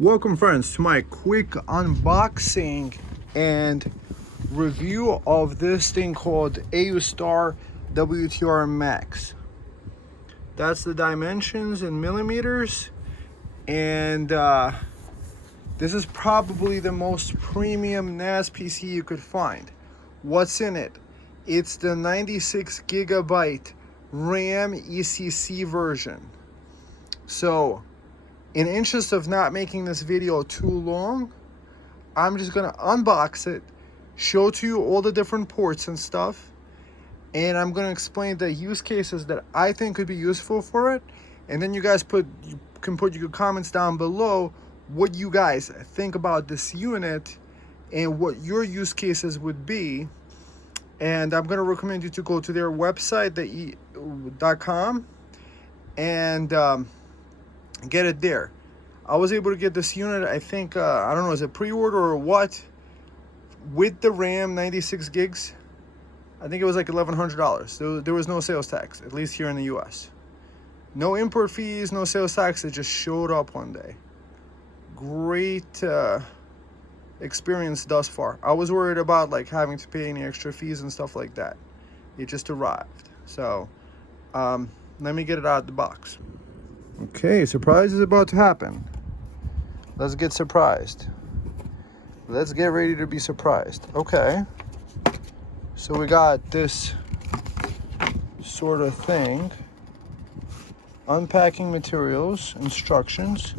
Welcome friends to my quick unboxing and review of this thing called AOOSTAR WTR Max. That's the dimensions in millimeters, and this is probably the most premium NAS PC you could find. What's in it? It's the 96 gigabyte RAM ECC version. So in interest of not making this video too long, I'm just gonna unbox it, show to you all the different ports and stuff, and I'm gonna explain the use cases that I think could be useful for it. And then you guys can put your comments down below what you guys think about this unit and what your use cases would be. And I'm gonna recommend you to go to their website, the.com, and get it there. I was able to get this unit, I think, I don't know, is it pre-order or what, with the RAM 96 gigs. I think it was like $1,100. There was no sales tax, at least here in the US. No import fees, no sales tax. It just showed up one day. Great experience thus far. I was worried about like having to pay any extra fees and stuff like that. It just arrived. So let me get it out of the box. Okay, surprise is about to happen. Let's get surprised. Let's get ready to be surprised. Okay. So we got this sort of thing. Unpacking materials, instructions.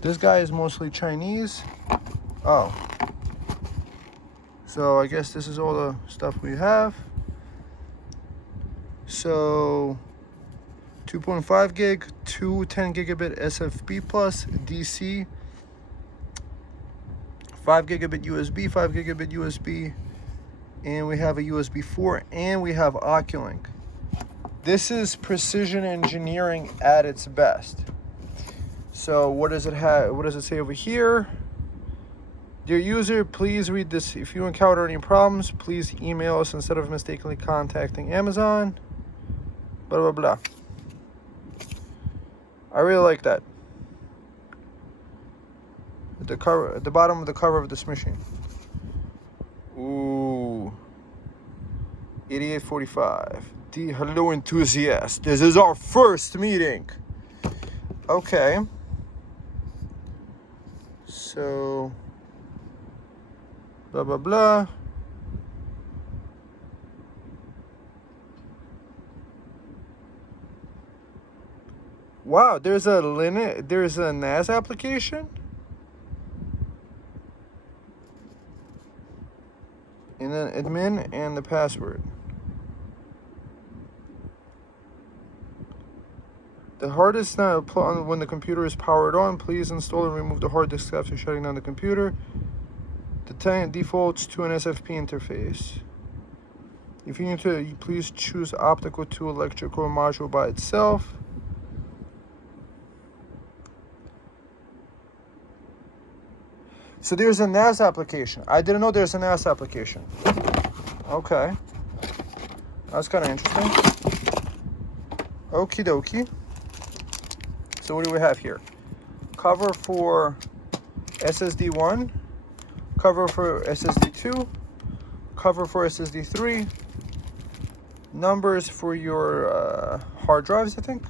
This guy is mostly Chinese. Oh. So I guess this is all the stuff we have. So 2.5 gig, two 10 gigabit SFP plus DC, 5 gigabit USB, 5 gigabit USB, and we have a USB 4, and we have Oculink. This is precision engineering at its best. So what does it have? What does it say over here? Dear user, please read this. If you encounter any problems, please email us instead of mistakenly contacting Amazon. Blah, blah, blah. I really like that. The cover, at the bottom of the cover of this machine. Ooh. 8845. Hello enthusiast. This is our first meeting. Okay. So blah blah blah. Wow, there's a NAS application, and then admin and the password. The hard disk now when the computer is powered on. Please install and remove the hard disk after shutting down the computer. The tenant defaults to an SFP interface. If you need to, please choose optical to electrical module by itself. So there's a NAS application. I didn't know there's a NAS application. Okay. That's kind of interesting. Okie dokie. So what do we have here? Cover for SSD 1, cover for SSD 2, cover for SSD 3, numbers for your hard drives, I think,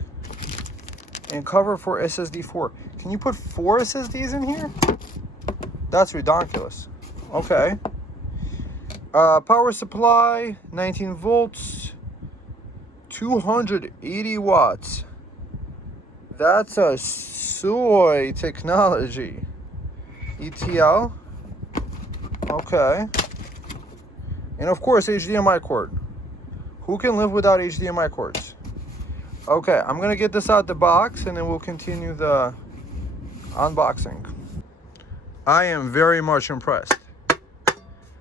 and cover for SSD 4. Can you put 4 SSDs in here? That's ridiculous. Okay. Power supply, 19 volts, 280 watts. That's a soy technology. ETL. Okay. And of course, HDMI cord. Who can live without HDMI cords? Okay, I'm gonna get this out the box and then we'll continue the unboxing. I am very much impressed.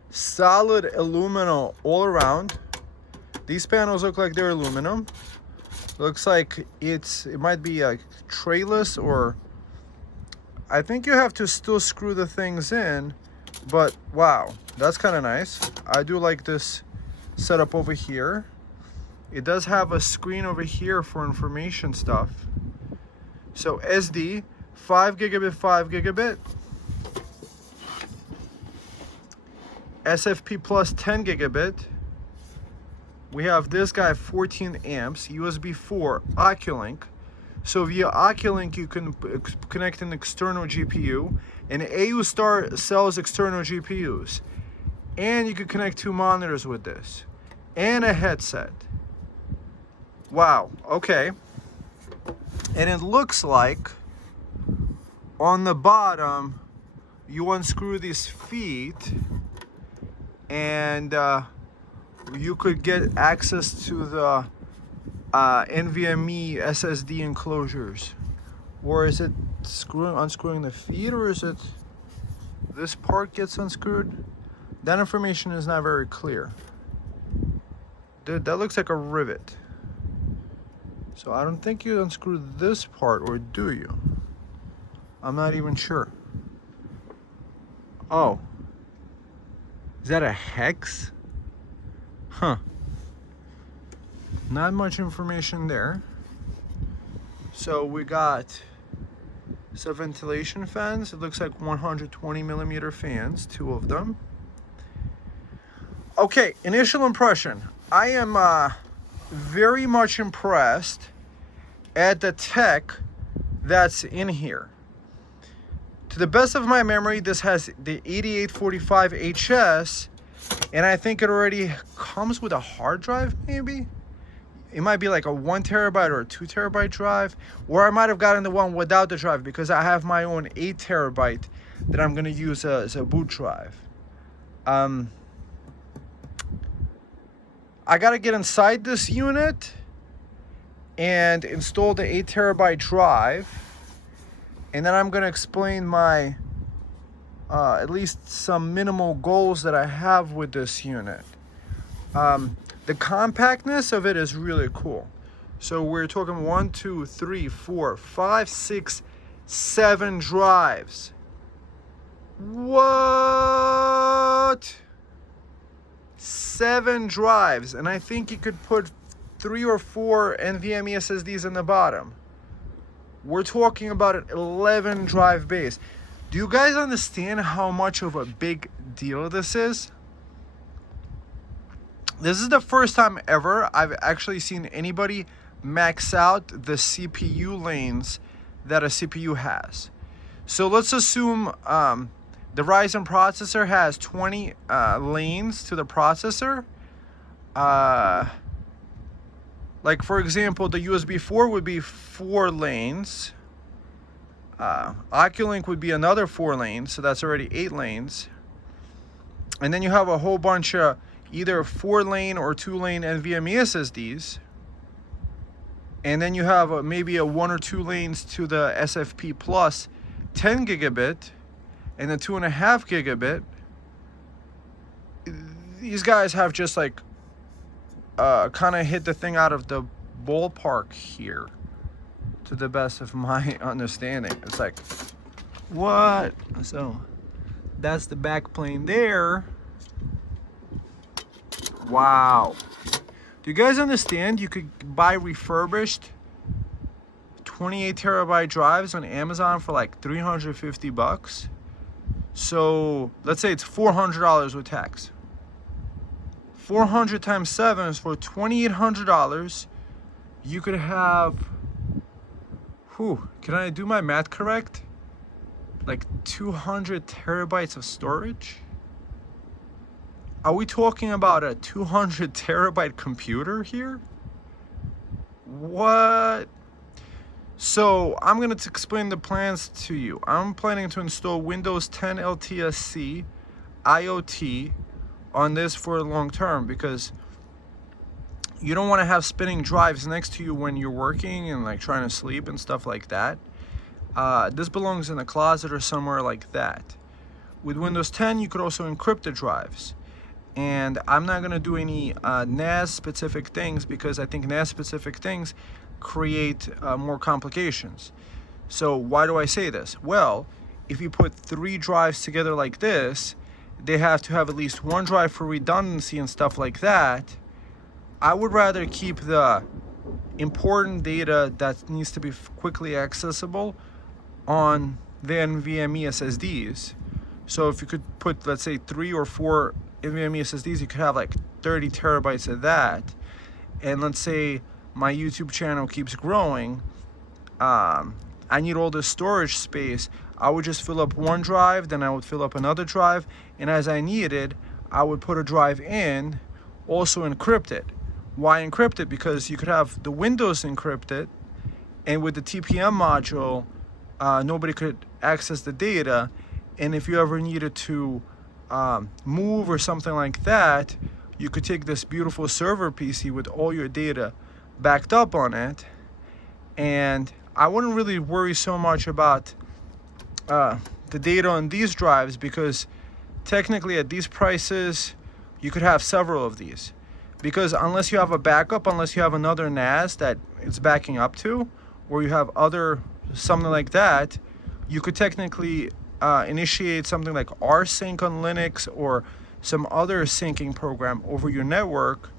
Solid aluminum all around. These panels look like they're aluminum. Looks like it might be a trayless, or I think you have to still screw the things in, but wow, that's kind of nice. I do like this setup over here. It does have a screen over here for information stuff. So SD, 5 gigabit, 5 gigabit. SFP plus 10 gigabit. We have this guy 14 amps, USB 4, Oculink. So via Oculink you can connect an external GPU, and AOOSTAR sells external GPUs. And you could connect 2 monitors with this, and a headset. Wow, okay. And it looks like on the bottom you unscrew these feet and you could get access to the NVMe SSD enclosures. Or is it unscrewing the feet, or is it this part gets unscrewed? That information is not very clear. Dude, that looks like a rivet. So I don't think you unscrew this part, or do you? I'm not even sure. Oh. Is that a hex? Huh. Not much information there. So we got some ventilation fans. It looks like 120 millimeter fans, 2 of them. Okay, initial impression. I am very much impressed at the tech that's in here. To the best of my memory, this has the 8845HS, and I think it already comes with a hard drive, maybe? It might be like a 1 terabyte or a 2 terabyte drive, or I might have gotten the one without the drive because I have my own 8 terabyte that I'm gonna use as a boot drive. I gotta get inside this unit and install the 8 terabyte drive, and then I'm gonna explain my at least some minimal goals that I have with this unit. The compactness of it is really cool. So we're talking 1, 2, 3, 4, 5, 6, 7 drives. What? 7 drives, and I think you could put 3 or 4 NVMe SSDs in the bottom. We're talking about an 11 drive base. Do you guys understand how much of a big deal this is? This is the first time ever I've actually seen anybody max out the CPU lanes that a CPU has. So let's assume the Ryzen processor has 20 lanes to the processor. Like for example, the USB 4 would be 4 lanes. Oculink would be another 4 lanes, so that's already 8 lanes. And then you have a whole bunch of either 4-lane or 2-lane NVMe SSDs. And then you have maybe a 1 or 2 lanes to the SFP plus 10 gigabit and the 2.5 gigabit. These guys have just like kind of hit the thing out of the ballpark here, to the best of my understanding. It's like, what? So that's the back plane there. Wow. Do you guys understand you could buy refurbished 28 terabyte drives on Amazon for like $350? So let's say it's $400 with tax. 400 times 7 is for $2,800. You could have, can I do my math correct? Like 200 terabytes of storage? Are we talking about a 200 terabyte computer here? What? So I'm going to explain the plans to you. I'm planning to install Windows 10 ltsc IoT on this for a long term, because you don't want to have spinning drives next to you when you're working and like trying to sleep and stuff like that. This belongs in a closet or somewhere like that. With Windows 10, you could also encrypt the drives. And I'm not going to do any NAS specific things, because I think NAS specific things create more complications. So why do I say this? Well, if you put 3 drives together like this, they have to have at least 1 drive for redundancy and stuff like that. I would rather keep the important data that needs to be quickly accessible on the NVMe SSDs. So if you could put, let's say, 3 or 4 NVMe SSDs, you could have like 30 terabytes of that. And let's say my YouTube channel keeps growing, I need all this storage space. I would just fill up one drive, then I would fill up another drive, and as I needed, I would put a drive in, also encrypt it. Why encrypt it? Because you could have the Windows encrypted, and with the TPM module, nobody could access the data. And if you ever needed to move or something like that, you could take this beautiful server PC with all your data backed up on it, and I wouldn't really worry so much about the data on these drives, because technically at these prices you could have several of these, because unless you have a backup, unless you have another NAS that it's backing up to, or you have other something like that, you could technically initiate something like rsync on Linux or some other syncing program over your network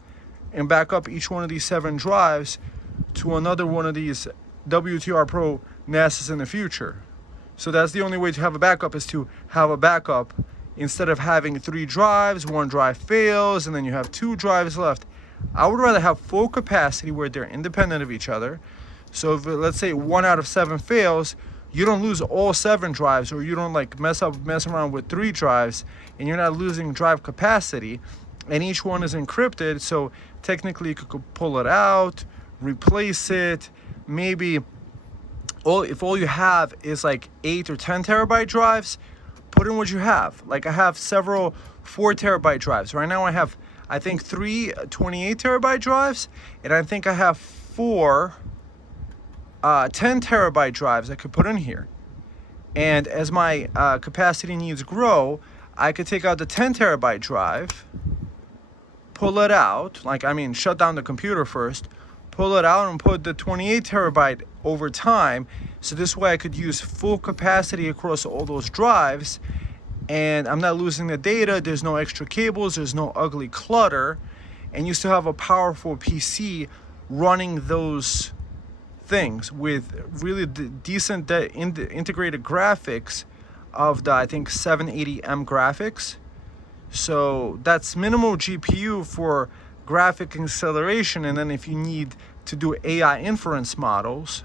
and back up each one of these 7 drives to another one of these WTR Pro NASs in the future. So that's the only way to have a backup, is to have a backup instead of having 3 drives, 1 drive fails, and then you have 2 drives left. I would rather have full capacity where they're independent of each other. So if, let's say, 1 out of 7 fails, you don't lose all 7 drives, or you don't like mess around with 3 drives, and you're not losing drive capacity, and each one is encrypted. So technically you could pull it out, replace it. Maybe if all you have is like 8 or 10 terabyte drives, put in what you have. Like I have several 4 terabyte drives. Right now I have, I think, 3 28 terabyte drives, and I think I have 4 10 terabyte drives I could put in here. And as my capacity needs grow, I could take out the 10 terabyte drive, pull it out, shut down the computer first, pull it out and put the 28 terabyte over time. So this way I could use full capacity across all those drives, and I'm not losing the data. There's no extra cables, there's no ugly clutter, and you still have a powerful PC running those things with really decent integrated graphics of the, I think, 780M graphics. So that's minimal GPU for graphic acceleration. And then if you need to do AI inference models,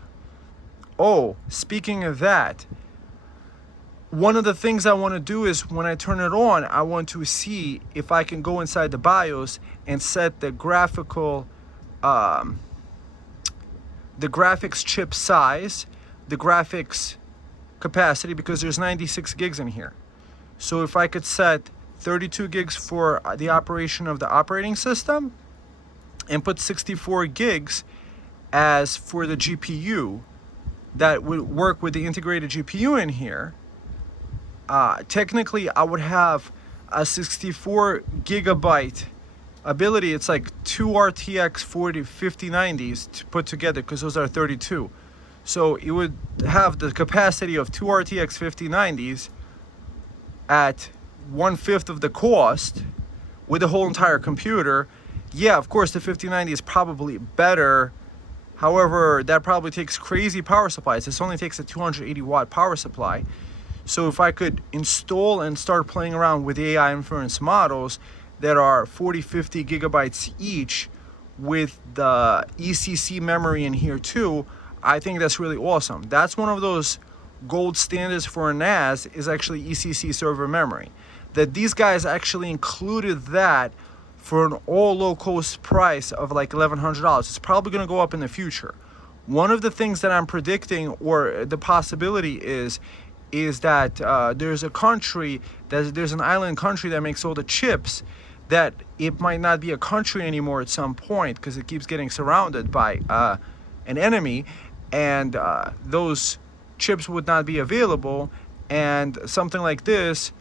oh, speaking of that, one of the things I want to do is when I turn it on, I want to see if I can go inside the BIOS and set the graphics chip size, the graphics capacity, because there's 96 gigs in here. So if I could set 32 gigs for the operation of the operating system and put 64 gigs as for the GPU, that would work with the integrated GPU in here. Technically I would have a 64 gigabyte ability. It's like 2 RTX 5090s to put together, because those are 32. So it would have the capacity of 2 RTX 5090s at 1/5 of the cost with the whole entire computer. Yeah, of course the 5090 is probably better. However, that probably takes crazy power supplies. This only takes a 280 watt power supply. So if I could install and start playing around with AI inference models that are 40-50 gigabytes each with the ECC memory in here too, I think that's really awesome. That's one of those gold standards for a NAS, is actually ECC server memory. That these guys actually included that for an all low cost price of like $1,100. It's probably going to go up in the future. One of the things that I'm predicting, or the possibility is that there's a country, there's an island country that makes all the chips, that it might not be a country anymore at some point, because it keeps getting surrounded by an enemy, and those chips would not be available, and something like this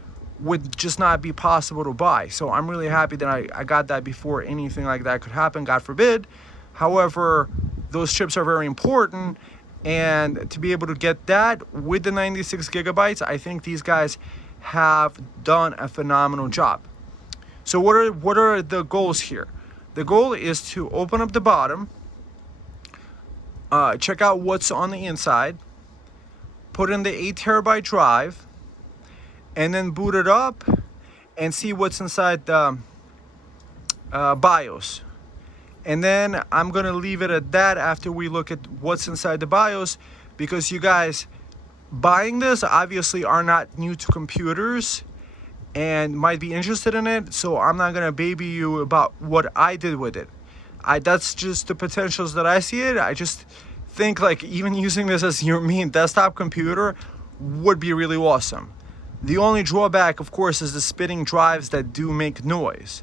would just not be possible to buy. So I'm really happy that I got that before anything like that could happen, God forbid. However, those chips are very important, and to be able to get that with the 96 gigabytes, I think these guys have done a phenomenal job. So what are the goals here? The goal is to open up the bottom, check out what's on the inside, put in the 8 TB drive, and then boot it up and see what's inside the BIOS. And then I'm gonna leave it at that after we look at what's inside the BIOS, because you guys buying this obviously are not new to computers and might be interested in it, so I'm not gonna baby you about what I did with it. That's just the potentials that I see it. I just think like even using this as your main desktop computer would be really awesome. The only drawback, of course, is the spitting drives that do make noise.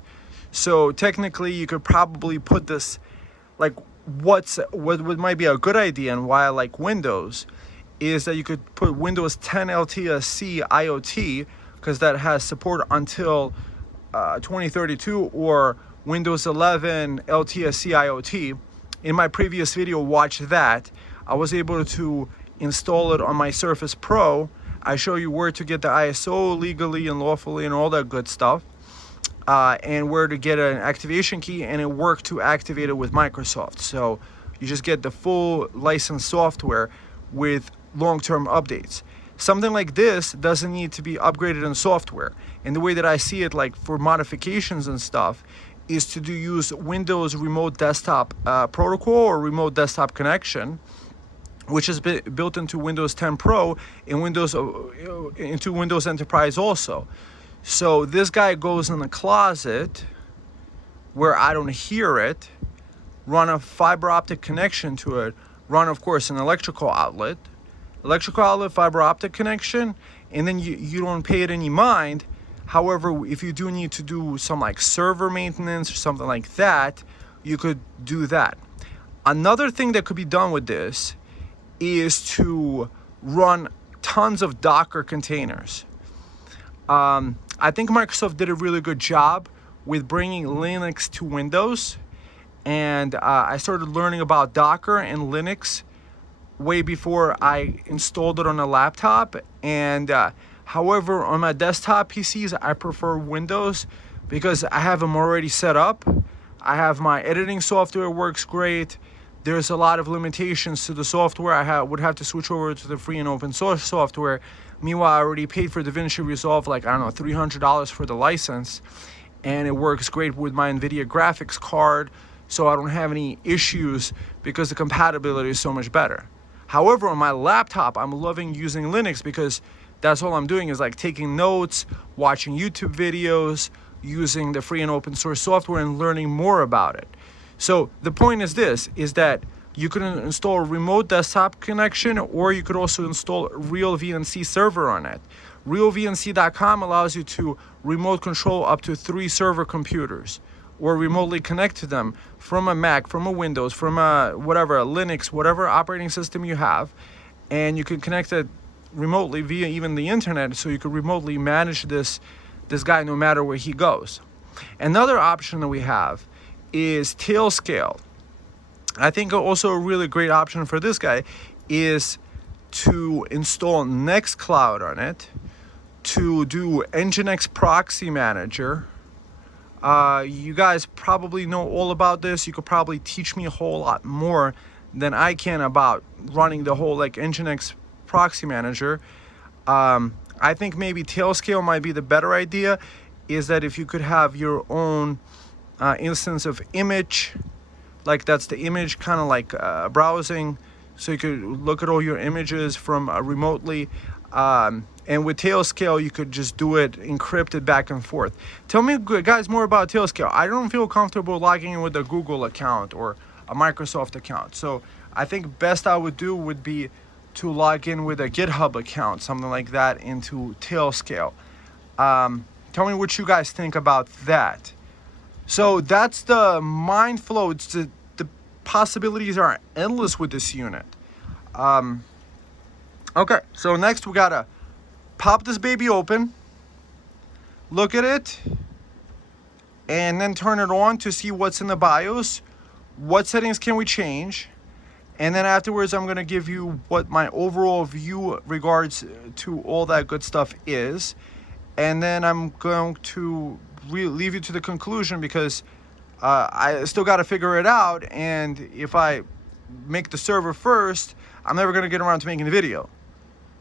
So technically you could probably put this, like what might be a good idea and why I like Windows is that you could put Windows 10 ltsc IoT, because that has support until 2032, or Windows 11 ltsc IoT. In my previous video, watch that. I was able to install it on my Surface Pro. I show you where to get the ISO legally and lawfully and all that good stuff. And where to get an activation key, and it worked to activate it with Microsoft. So you just get the full licensed software with long-term updates. Something like this doesn't need to be upgraded in software. And the way that I see it, like for modifications and stuff, is to use Windows Remote Desktop Protocol or Remote Desktop Connection, which is built into Windows 10 Pro and into Windows Enterprise also. So this guy goes in the closet where I don't hear it, run a fiber optic connection to it, run, of course, an electrical outlet, fiber optic connection, and then you don't pay it any mind. However, if you do need to do some like server maintenance or something like that, you could do that. Another thing that could be done with this is to run tons of Docker containers. I think Microsoft did a really good job with bringing Linux to Windows, and I started learning about Docker and Linux way before I installed it on a laptop. And however, on my desktop PCs, I prefer Windows because I have them already set up. I have my editing software works great. There's a lot of limitations to the software. I would have to switch over to the free and open source software. Meanwhile, I already paid for DaVinci Resolve, like, I don't know, $300 for the license. And it works great with my NVIDIA graphics card, so I don't have any issues because the compatibility is so much better. However, on my laptop, I'm loving using Linux because that's all I'm doing is like taking notes, watching YouTube videos, using the free and open source software and learning more about it. So the point is this, is that you can install a remote desktop connection, or you could also install a real VNC server on it. RealVNC.com allows you to remote control up to 3 server computers, or remotely connect to them from a Mac, from a Windows, from a whatever, a Linux, whatever operating system you have, and you can connect it remotely via even the internet, so you can remotely manage this guy no matter where he goes. Another option that we have is Tailscale. I think also a really great option for this guy is to install Nextcloud on it, to do NGINX proxy manager. You guys probably know all about this. You could probably teach me a whole lot more than I can about running the whole like NGINX proxy manager. I think maybe Tailscale might be the better idea, is that if you could have your own instance of image, like that's the image kind of like browsing, so you could look at all your images from remotely. And with Tailscale, you could just do it encrypted back and forth. Tell me, guys, more about Tailscale. I don't feel comfortable logging in with a Google account or a Microsoft account. So I think best I would do would be to log in with a GitHub account, something like that, into Tailscale. Tell me what you guys think about that. So that's the mind flow. The possibilities are endless with this unit. Okay, so next we gotta pop this baby open, look at it, and then turn it on to see what's in the BIOS, what settings can we change, and then afterwards I'm going to give you what my overall view regards to all that good stuff is, and then I'm going to leave you to the conclusion, because I still got to figure it out, and if I make the server first, I'm never going to get around to making the video.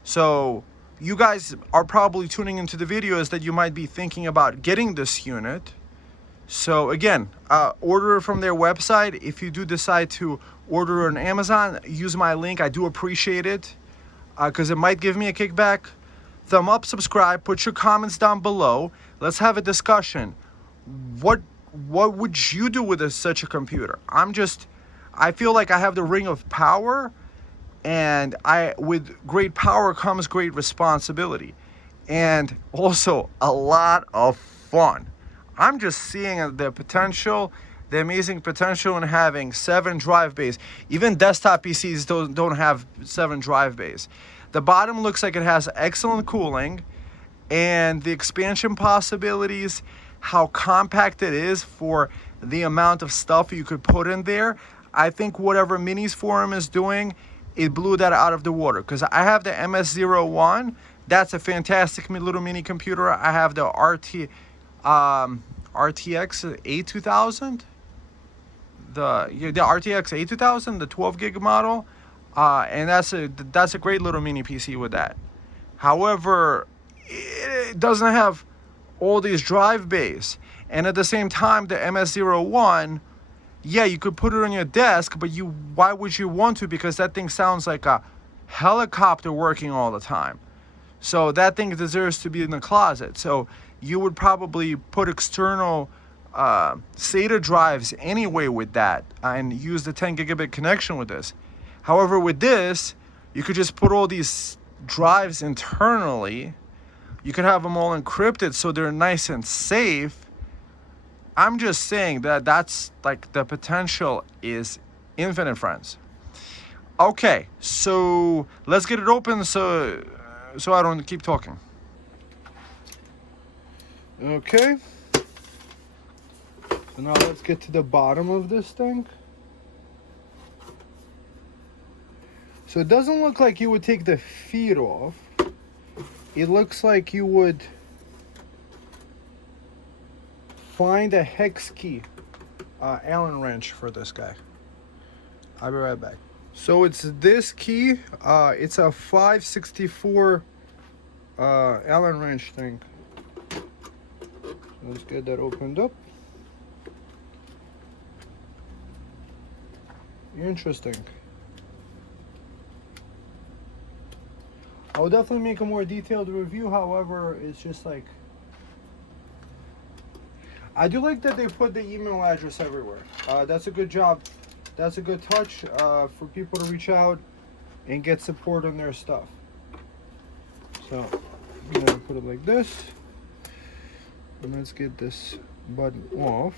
So you guys are probably tuning into the videos that you might be thinking about getting this unit. So again, order it from their website. If you do decide to order on Amazon, use my link. I do appreciate it because it might give me a kickback. Thumb up, subscribe, put your comments down below. Let's have a discussion. What would you do with such a computer? I feel like I have the ring of power, and with great power comes great responsibility, and also a lot of fun. I'm just seeing the potential, the amazing potential in having 7 drive bays. Even desktop PCs don't have 7 drive bays. The bottom looks like it has excellent cooling, and the expansion possibilities, how compact it is for the amount of stuff you could put in there. I think whatever Minis Forum is doing, it blew that out of the water, because I have the MS-01. That's a fantastic little mini computer. I have the RTX A2000, the RTX A2000, the 12 gig model, and that's a great little mini PC with that. However, it doesn't have all these drive bays, and at the same time, the MS-01, yeah, you could put it on your desk, but why would you want to? Because that thing sounds like a helicopter working all the time. So that thing deserves to be in the closet. So you would probably put external SATA drives anyway with that, and use the 10 gigabit connection with this. However, with this, you could just put all these drives internally. You could have them all encrypted so they're nice and safe. I'm just saying that's like, the potential is infinite, friends. Okay, so let's get it open so I don't keep talking. Okay. So now let's get to the bottom of this thing. So it doesn't look like you would take the feet off. It looks like you would find a hex key, Allen wrench for this guy. I'll be right back. So it's this key. It's a 564 Allen wrench thing. Let's get that opened up. Interesting. I'll definitely make a more detailed review. However, it's just like, I do like that they put the email address everywhere. That's a good job. That's a good touch for people to reach out and get support on their stuff. So I'm gonna put it like this, and let's get this button off.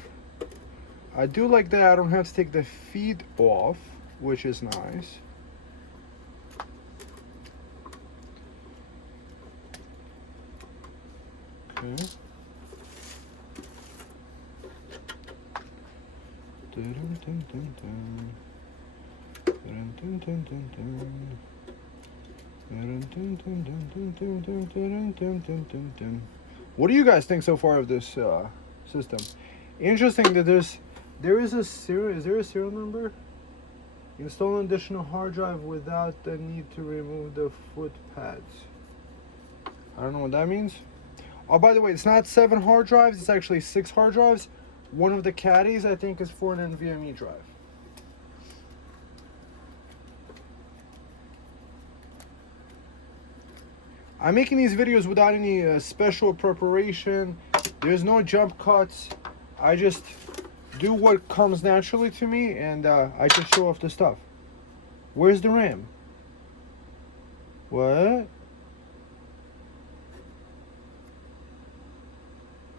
I do like that I don't have to take the feet off, which is nice. Okay. What do you guys think so far of this system? Interesting that there is a serial. Is there a serial number? Install an additional hard drive without the need to remove the foot pads. I don't know what that means. Oh, by the way, it's not 7 hard drives. It's actually 6 hard drives. One of the caddies, I think, is for an NVMe drive. I'm making these videos without any special preparation. There's no jump cuts. I just do what comes naturally to me, and I just show off the stuff. Where's the RAM? What?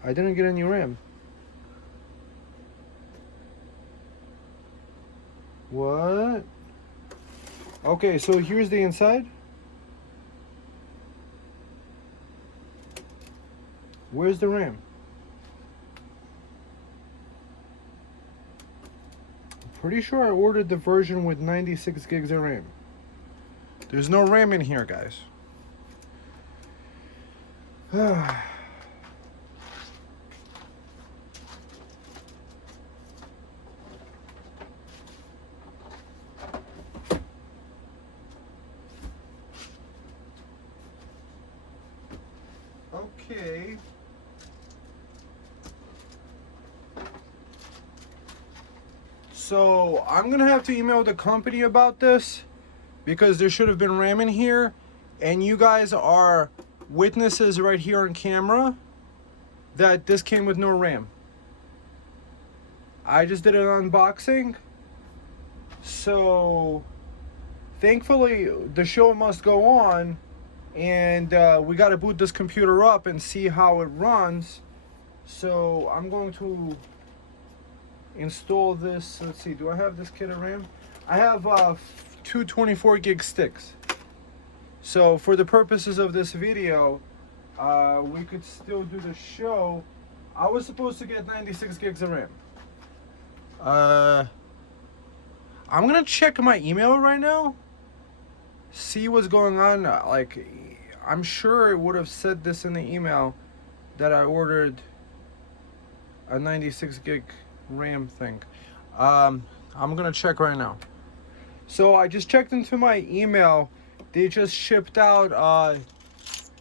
I didn't get any RAM. What? Okay, so here's the inside. Where's the RAM? I'm pretty sure I ordered the version with 96 gigs of RAM. There's no RAM in here, guys. Okay. So I'm gonna have to email the company about this because there should have been RAM in here, and you guys are witnesses right here on camera that this came with no RAM. I just did an unboxing, so thankfully the show must go on, and we got to boot this computer up and see how it runs. So I'm going to install this. Let's see, do I have this kit of RAM? I have two 24 gig sticks. So for the purposes of this video, we could still do the show. I was supposed to get 96 gigs of RAM. I'm gonna check my email right now, see what's going on. Like, I'm sure it would have said this in the email that I ordered a 96 gig RAM thing. I'm gonna check right now. So I just checked into my email. They just shipped out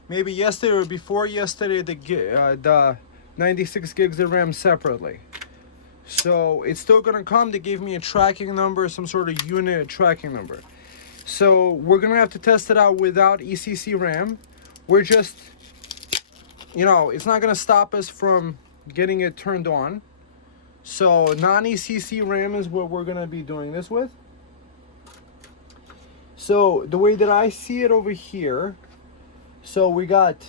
maybe yesterday or before yesterday the 96 gigs of RAM separately. So it's still gonna come. They gave me a tracking number, some sort of unit tracking number. So we're gonna have to test it out without ECC RAM. We're just, you know, it's not gonna stop us from getting it turned on. So non-ECC RAM is what we're gonna be doing this with. So the way that I see it over here, so we got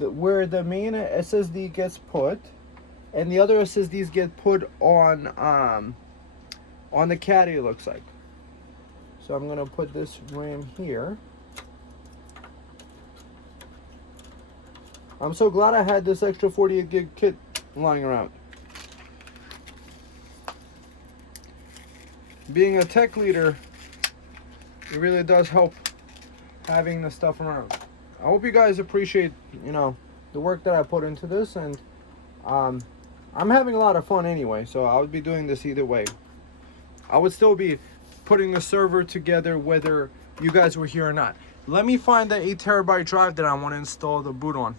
where the main SSD gets put, and the other SSDs get put on the caddy, it looks like. So I'm gonna put this RAM here. I'm so glad I had this extra 48 gig kit lying around. Being a tech leader, it really does help having this stuff around. I hope you guys appreciate, you know, the work that I put into this, and I'm having a lot of fun anyway, so I would be doing this either way. I would still be putting the server together whether you guys were here or not. Let me find the 8 terabyte drive that I want to install the boot on.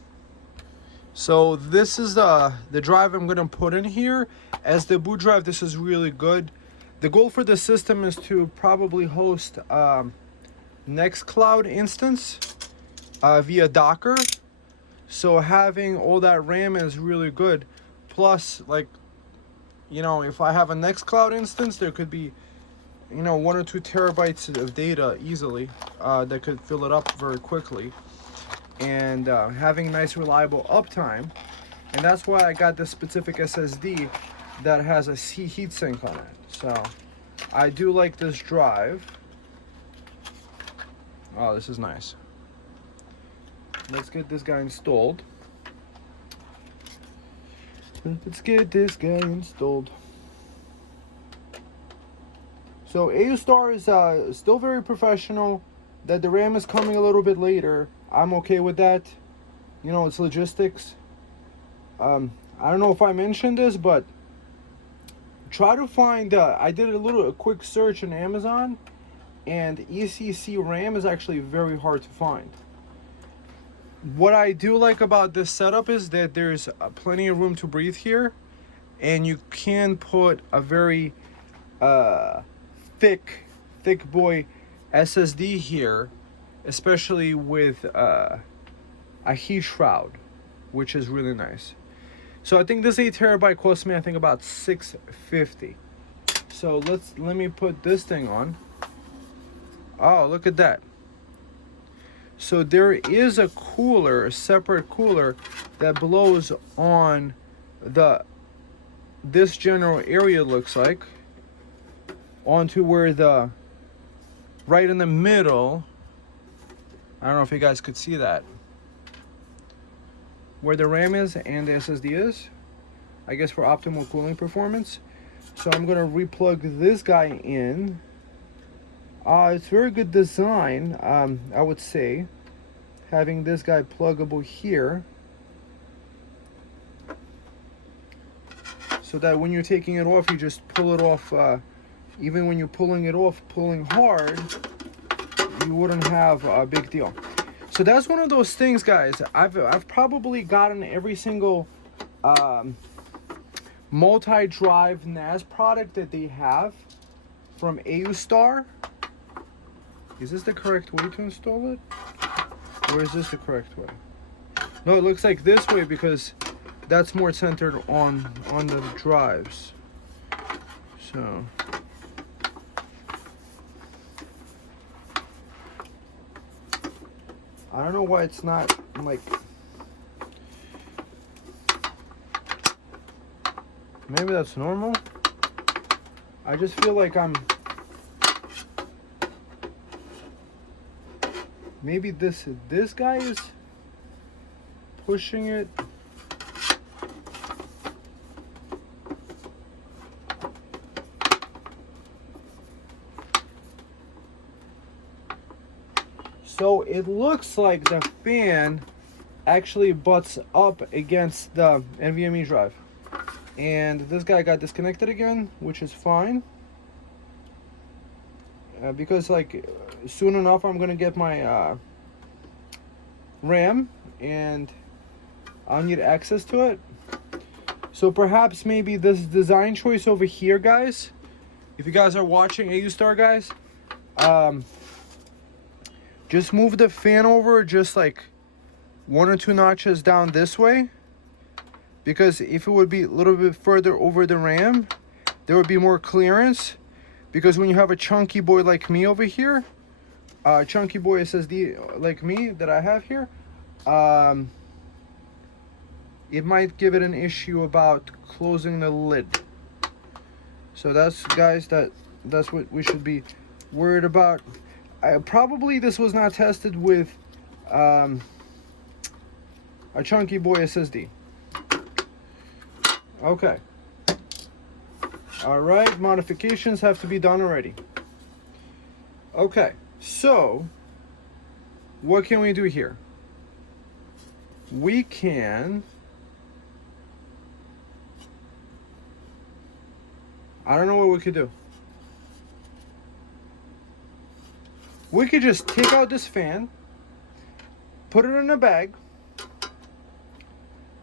So this is the drive I'm going to put in here as the boot drive. This is really good. The goal for the system is to probably host Nextcloud instance via Docker. So having all that RAM is really good. Plus, like, you know, if I have a Nextcloud instance, there could be, you know, 1 or 2 terabytes of data easily that could fill it up very quickly. And having nice reliable uptime. And that's why I got this specific SSD that has a heatsink on it. So I do like this drive. Oh, this is nice. Let's get this guy installed. Let's get this guy installed. So AOOSTAR is still very professional. That the RAM is coming a little bit later, I'm okay with that. You know, it's logistics. I don't know if I mentioned this, but try to find, I did a quick search on Amazon, and ECC RAM is actually very hard to find. What I do like about this setup is that there's plenty of room to breathe here, and you can put a very thick boy SSD here, especially with a heat shroud, which is really nice. So I think this 8 terabyte cost me, I think, about $650. So let me put this thing on. Oh, look at that. So there is a cooler, a separate cooler that blows on this general area, looks like, onto where right in the middle, I don't know if you guys could see that, where the RAM is and the SSD is, I guess for optimal cooling performance. So I'm gonna replug this guy in. It's very good design, I would say, having this guy pluggable here, so that when you're taking it off, you just pull it off. Even when you're pulling it off, pulling hard, you wouldn't have a big deal. So that's one of those things, guys. I've probably gotten every single multi-drive NAS product that they have from AOOSTAR. Is this the correct way to install it? Or is this the correct way? No, it looks like this way because that's more centered on the drives. So I don't know why it's not like, maybe that's normal. I just feel like maybe this guy is pushing it. So it looks like the fan actually butts up against the NVMe drive. And this guy got disconnected again, which is fine. Because like soon enough I'm gonna get my RAM and I'll need access to it. So perhaps maybe this design choice over here, guys, if you guys are watching AOOSTAR, guys, just move the fan over just like 1 or 2 notches down this way, because if it would be a little bit further over the RAM, there would be more clearance. Because when you have a chunky boy like me over here, chunky boy SSD like me that I have here, it might give it an issue about closing the lid. So that's, guys, that's what we should be worried about. Probably this was not tested with a chunky boy SSD. Okay. All right, modifications have to be done already. Okay, so what can we do here? We can, I don't know what we could do. We could just take out this fan, put it in a bag,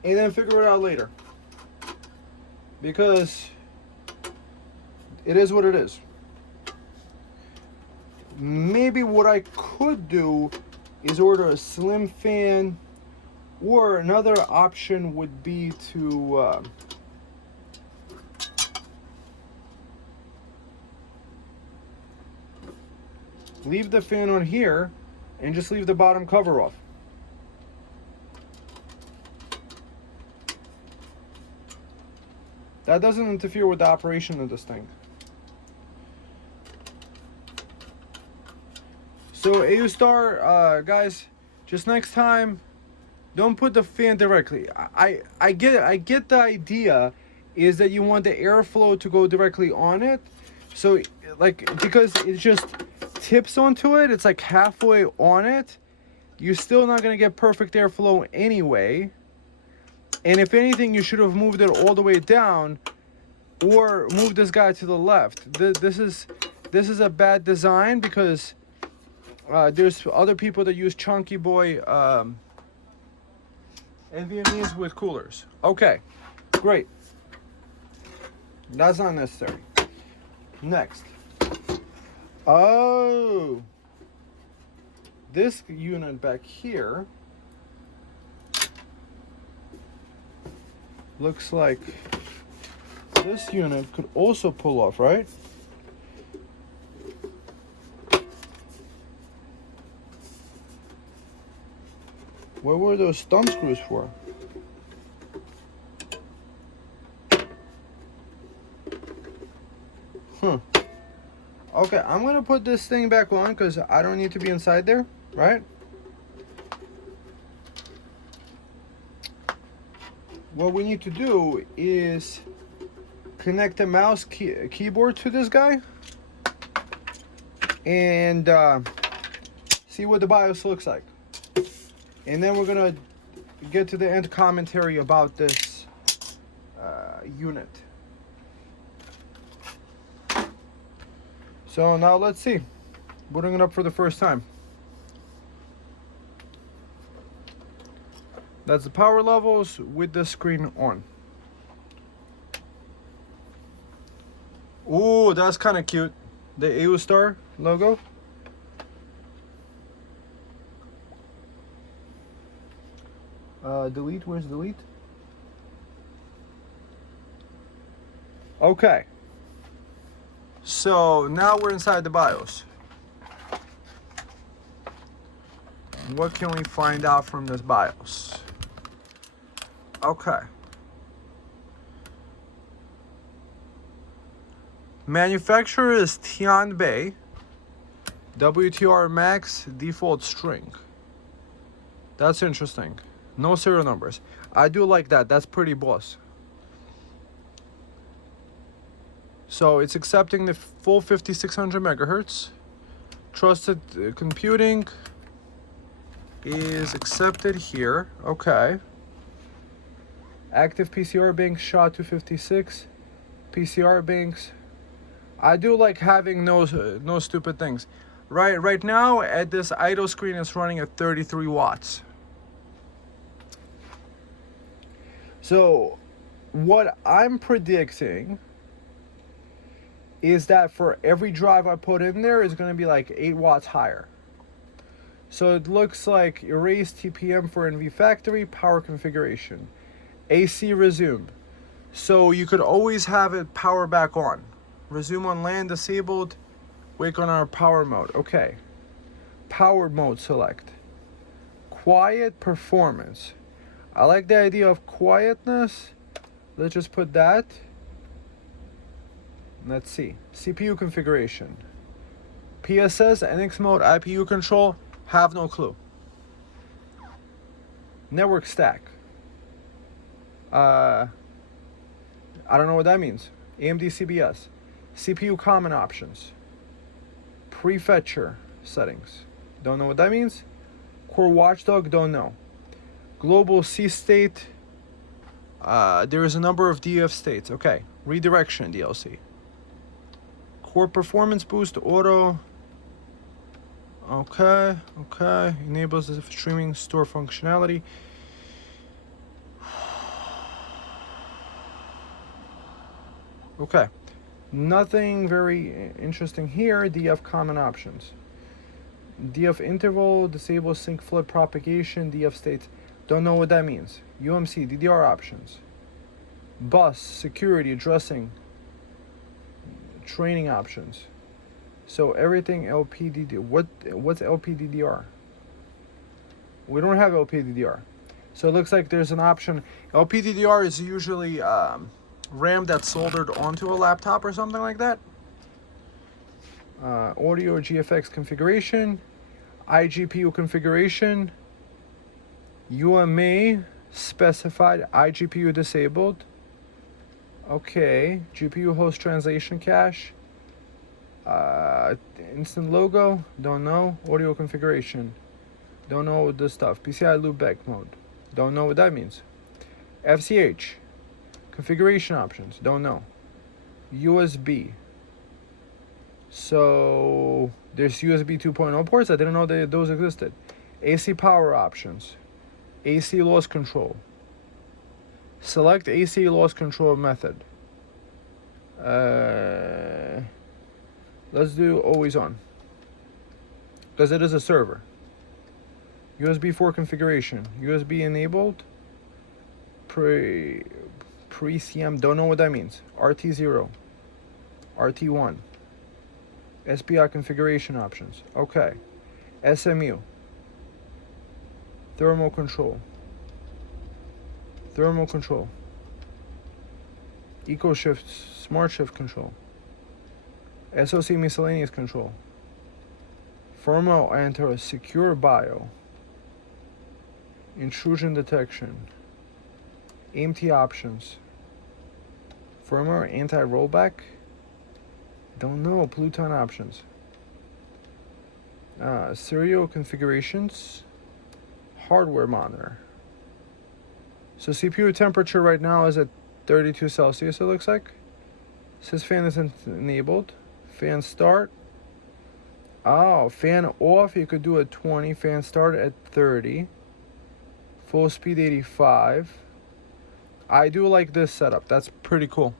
and then figure it out later. Because it is what it is. Maybe what I could do is order a slim fan, or another option would be to leave the fan on here and just leave the bottom cover off. That doesn't interfere with the operation of this thing. So AOOSTAR, guys, just next time, don't put the fan directly. I get the idea is that you want the airflow to go directly on it. So like, because it just tips onto it, it's like halfway on it, you're still not gonna get perfect airflow anyway. And if anything, you should have moved it all the way down, or move this guy to the left. This is a bad design, because there's other people that use chunky boy NVMe's with coolers. Okay, great. That's not necessary. Next. Oh, this unit back here looks like this unit could also pull off, right? What were those thumb screws for? Okay, I'm gonna put this thing back on because I don't need to be inside there, right? What we need to do is connect the mouse keyboard to this guy and see what the BIOS looks like. And then we're gonna get to the end commentary about this unit. So now let's see, booting it up for the first time. That's the power levels with the screen on. Ooh, that's kind of cute. The AOOSTAR logo. Delete, where's delete? Okay. So now we're inside the BIOS. What can we find out from this BIOS? Okay. Manufacturer is Tianbei. WTR Max default string. That's interesting. No serial numbers. I do like that. That's pretty boss. So it's accepting the full 5600 megahertz. Trusted computing is accepted here. Okay. Active PCR banks SHA-256. PCR banks. I do like having no stupid things. Right now at this idle screen it's running at 33 watts. So what I'm predicting is that for every drive I put in there is going to be like 8 watts higher. So it looks like erase TPM for NV factory, power configuration, AC resume. So you could always have it power back on. Resume on LAN disabled, wake on our power mode. Okay. Power mode select. Quiet performance. I like the idea of quietness. Let's just put that. Let's see. CPU configuration. PSS, NX mode, IPU control. Have no clue. Network stack. I don't know what that means. AMD CBS. CPU common options. Prefetcher settings. Don't know what that means. Core watchdog, don't know. Global C state. There is a number of DF states. Okay. Redirection DLC. Core performance boost auto. Okay. Enables the streaming store functionality. Okay. Nothing very interesting here. DF common options. DF interval, disable sync flood propagation, DF states. Don't know what that means. UMC, DDR options. Bus, security, addressing, training options. So everything LPDDR. What's LPDDR? We don't have LPDDR. So it looks like there's an option. LPDDR is usually RAM that's soldered onto a laptop or something like that. Audio GFX configuration, iGPU configuration, UMA specified, iGPU disabled. Okay, GPU host translation cache, instant logo, don't know. Audio configuration, don't know this stuff. PCI loopback mode, don't know what that means. FCH configuration options, don't know. USB. So there's USB 2.0 ports. I didn't know that those existed. AC power options. AC loss control. Select AC loss control method. Let's do always on, because it is a server. USB 4 configuration. USB enabled. Pre-CM. Don't know what that means. RT0. RT1. SPI configuration options. Okay. SMU. Thermal control. EcoShift, Smart Shift control. SOC miscellaneous control. Firmware enter secure bio. Intrusion detection. AMT options. Firmware anti-rollback. Don't know. Pluton options. Serial configurations. Hardware monitor. So CPU temperature right now is at 32 Celsius, it looks like. Says fan is enabled. Fan start. Oh, fan off. You could do a 20. Fan start at 30. Full speed 85. I do like this setup. That's pretty cool.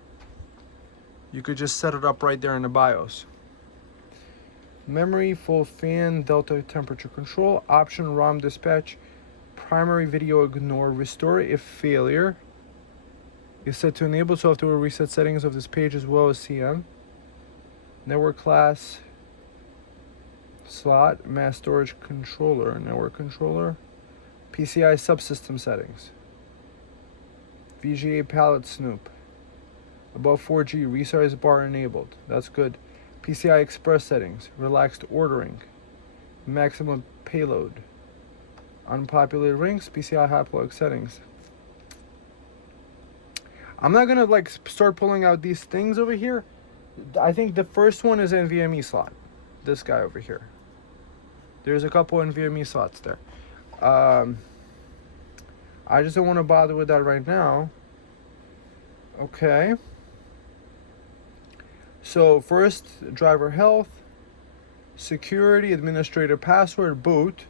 You could just set it up right there in the BIOS. Memory, full fan, delta temperature control, option ROM dispatch, primary video ignore, restore if failure. Is set to enable software reset settings of this page as well as CM. Network class, slot, mass storage controller, network controller, PCI subsystem settings, VGA palette snoop, above 4G, resize bar enabled, that's good. PCI Express settings, relaxed ordering, maximum payload, unpopulated rings, PCI hot plug settings. I'm not gonna like start pulling out these things over here. I think the first one is NVMe slot. This guy over here. There's a couple NVMe slots there. I just don't want to bother with that right now. Okay. So first, driver health, security, administrator password, boot.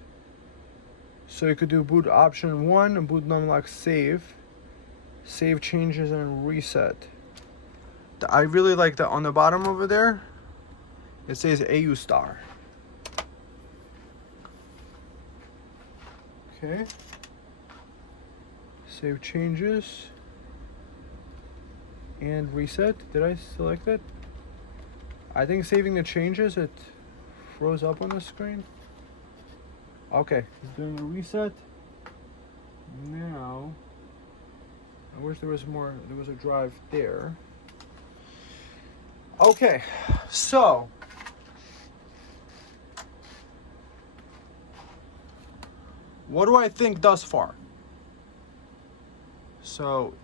So you could do boot option 1, boot unlock save, save changes and reset. I really like that on the bottom over there. It says AOOSTAR. Okay. Save changes and reset. Did I select it? I think saving the changes, it froze up on the screen. Okay, it's doing a reset. Now, I wish there was more, there was a drive there. Okay, so what do I think thus far? So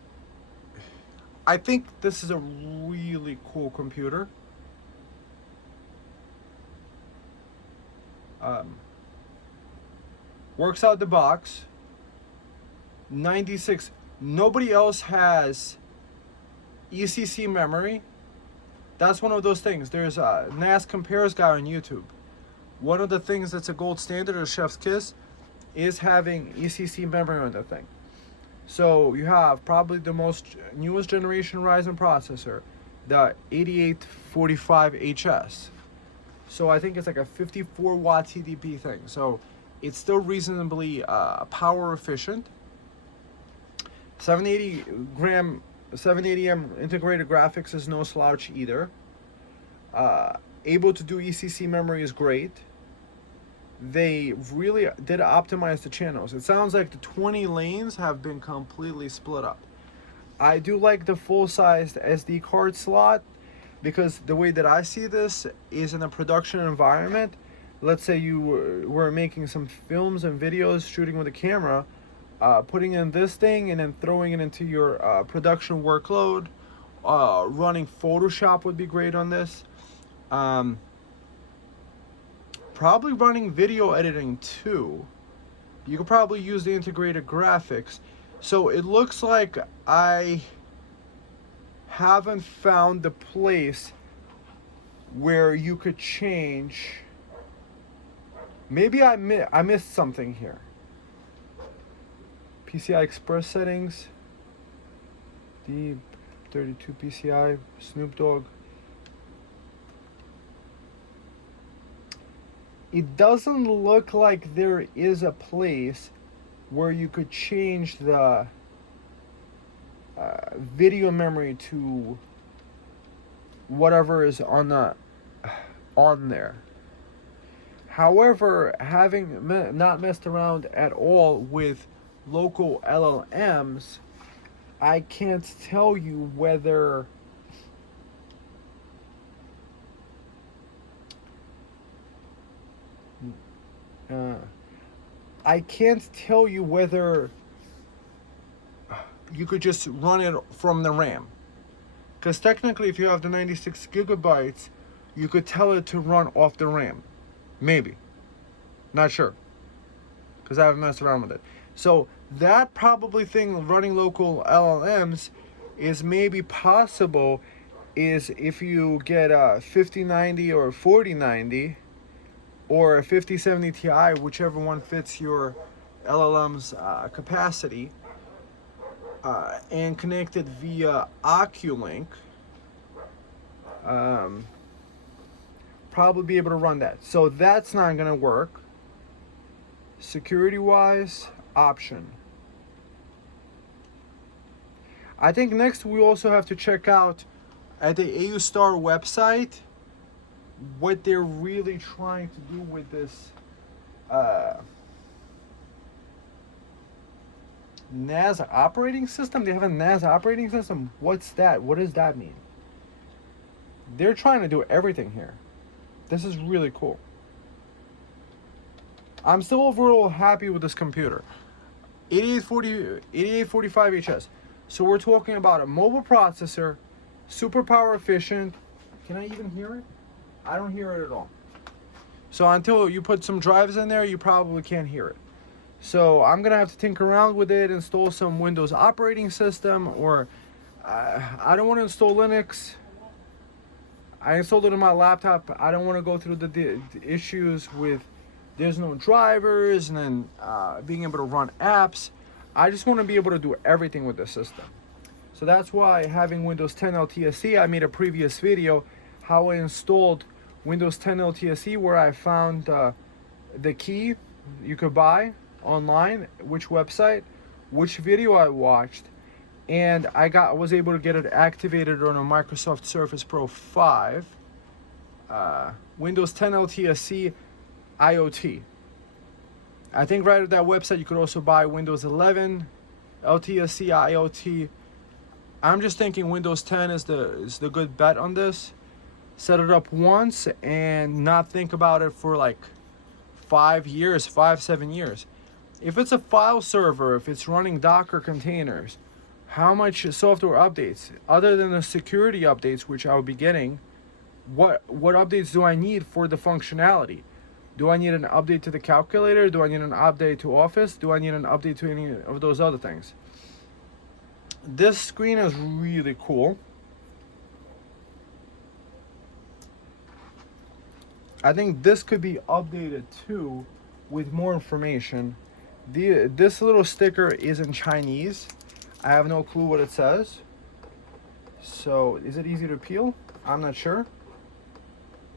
I think this is a really cool computer. Works out the box. 96. Nobody else has ECC memory. That's one of those things. There's a NAS compares guy on YouTube. One of the things that's a gold standard of Chef's Kiss is having ECC memory on the thing. So you have probably the most newest generation Ryzen processor, the 8845HS. So I think it's like a 54 watt TDP thing. So it's still reasonably power efficient. 780M integrated graphics is no slouch either. Able to do ECC memory is great. They really did optimize the channels. It sounds like the 20 lanes have been completely split up. I do like the full-sized SD card slot, because the way that I see this is in a production environment. Let's say you were making some films and videos, shooting with a camera, putting in this thing and then throwing it into your production workload. Running Photoshop would be great on this. Probably running video editing too. You could probably use the integrated graphics. So it looks like I haven't found the place where you could change. Maybe I missed something here. PCI Express settings, D32 PCI, Snoop Dogg. It doesn't look like there is a place where you could change the video memory to whatever is on there. However, having not messed around at all with local LLMs, I can't tell you whether you could just run it from the RAM. Because technically, if you have the 96 gigabytes, you could tell it to run off the RAM. Maybe. Not sure. Because I haven't messed around with it. So that probably thing, running local LLMs, is maybe possible is if you get a 5090 or a 4090 or a 5070 Ti, whichever one fits your LLM's capacity and connect it via Oculink, probably be able to run that. So that's not going to work. Security wise, option. I think next we also have to check out at the AOOSTAR website what they're really trying to do with this NAS operating system. They have a NAS operating system. What's that? What does that mean? They're trying to do everything here. This is really cool. I'm still overall happy with this computer. 8845HS. So we're talking about a mobile processor, super power efficient. Can I even hear it? I don't hear it at all. So until you put some drives in there, you probably can't hear it. So I'm gonna have to tinker around with it, install some Windows operating system, or I don't want to install Linux. I installed it on my laptop. I don't want to go through the issues with there's no drivers and then being able to run apps. I just want to be able to do everything with the system. So that's why having Windows 10 ltsc, I made a previous video how I installed Windows 10 ltsc, where I found the key you could buy online, which website, which video I watched, and I was able to get it activated on a Microsoft Surface Pro 5, Windows 10 ltsc IoT. I think right at that website you could also buy Windows 11 ltsc IoT. I'm just thinking Windows 10 is the good bet on this. Set it up once and not think about it for like 7 years. If it's a file server, if it's running Docker containers, how much software updates, other than the security updates, which I will be getting, what updates do I need for the functionality? Do I need an update to the calculator? Do I need an update to Office? Do I need an update to any of those other things? This screen is really cool. I think this could be updated too with more information. This little sticker is in Chinese. I have no clue what it says. So is it easy to peel? I'm not sure.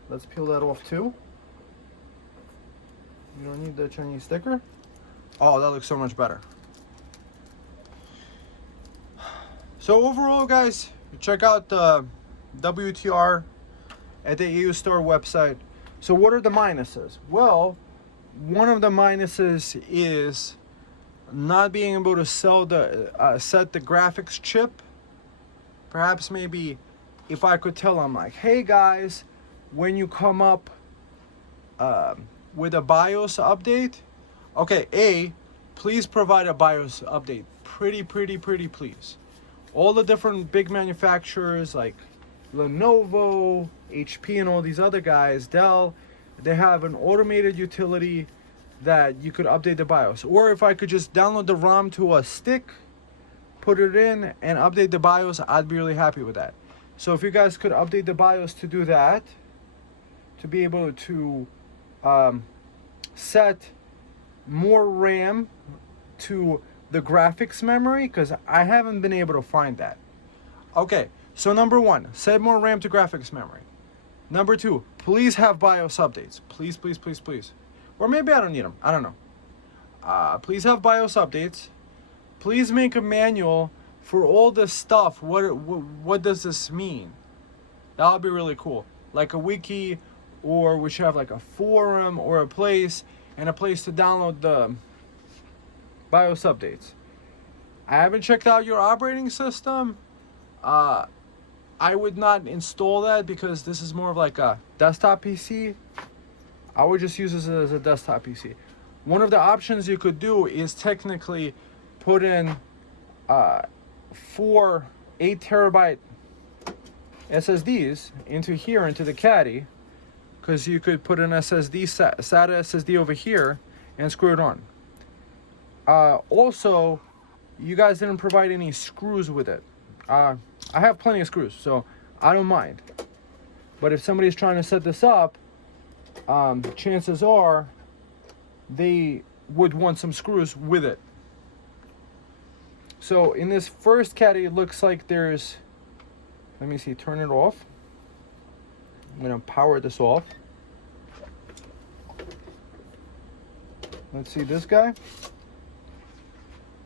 Let's peel that off too. You don't need the Chinese sticker. Oh, that looks so much better. So overall, guys, check out the WTR at the AOOSTAR website. So what are the minuses? Well, one of the minuses is not being able to sell set the graphics chip. Perhaps maybe if I could tell them like, hey guys, when you come up with a BIOS update, okay, please provide a BIOS update. Pretty please. All the different big manufacturers like Lenovo, HP, and all these other guys, Dell, they have an automated utility that you could update the BIOS. Or if I could just download the ROM to a stick, put it in, and update the BIOS, I'd be really happy with that. So if you guys could update the BIOS to do that, to be able to set more RAM to the graphics memory, because I haven't been able to find that. Okay, so number one, set more RAM to graphics memory. Number two, please have BIOS updates. Please. Or maybe I don't need them. I don't know. Please have BIOS updates. Please make a manual for all this stuff. What does this mean? That would be really cool. Like a wiki, or we should have like a forum or a place to download the BIOS updates. I haven't checked out your operating system. I would not install that because this is more of like a desktop PC. I would just use this as a desktop PC. One of the options you could do is technically put in 4 8 terabyte SSDs into the caddy, because you could put an SSD SATA SSD over here and screw it on. Also, you guys didn't provide any screws with it. I have plenty of screws, so I don't mind. But if somebody's trying to set this up, chances are they would want some screws with it. So in this first caddy, it looks like there's, let me see, turn it off. I'm gonna power this off. Let's see this guy.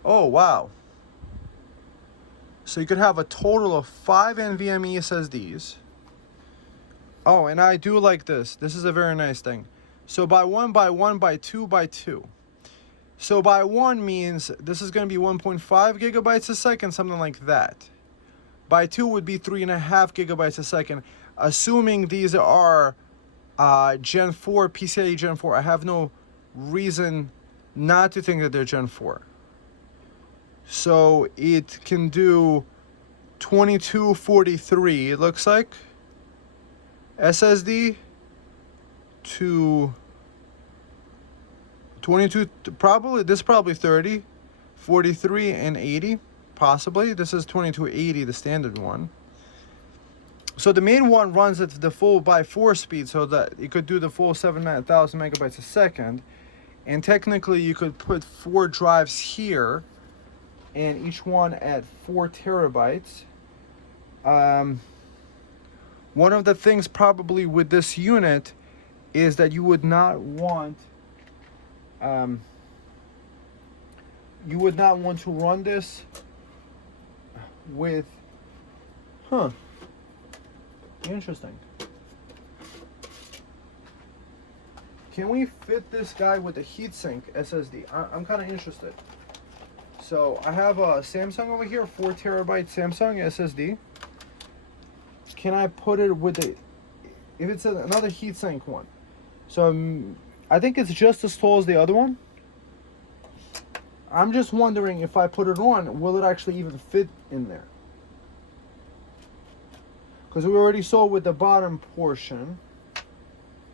Oh, wow. So you could have a total of 5 NVMe SSDs. Oh, and I do like this. This is a very nice thing. So by 1 by 1 by 2 by 2. So by 1 means this is going to be 1.5 gigabytes a second, something like that. By 2 would be 3.5 gigabytes a second, assuming these are Gen 4, PCIe Gen 4. I have no reason not to think that they're Gen 4. So it can do 2243, it looks like, SSD to 22, probably, this is probably 30, 43, and 80, possibly. This is 2280, the standard one. So the main one runs at the full by 4 speed, so that it could do the full 7,000 megabytes a second. And technically you could put 4 drives here, and each one at 4 terabytes. One of the things probably with this unit is that you would not want to run this with, interesting. Can we fit this guy with a heatsink SSD? I'm kind of interested. So I have a Samsung over here, 4 terabyte Samsung SSD. Can I put it with a, if it's another heatsink one? So I think it's just as tall as the other one. I'm just wondering if I put it on, will it actually even fit in there? Because we already saw with the bottom portion,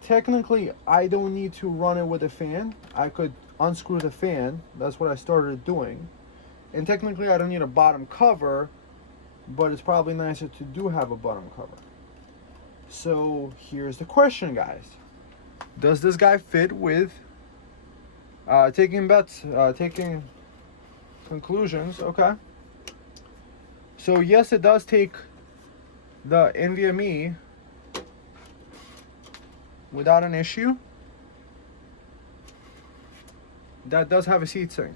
technically I don't need to run it with a fan. I could unscrew the fan. That's what I started doing. And technically I don't need a bottom cover, but it's probably nicer to do have a bottom cover. So here's the question, guys. Does this guy fit with taking bets, taking conclusions? Okay. So yes, it does take the NVMe without an issue. That does have a heatsink.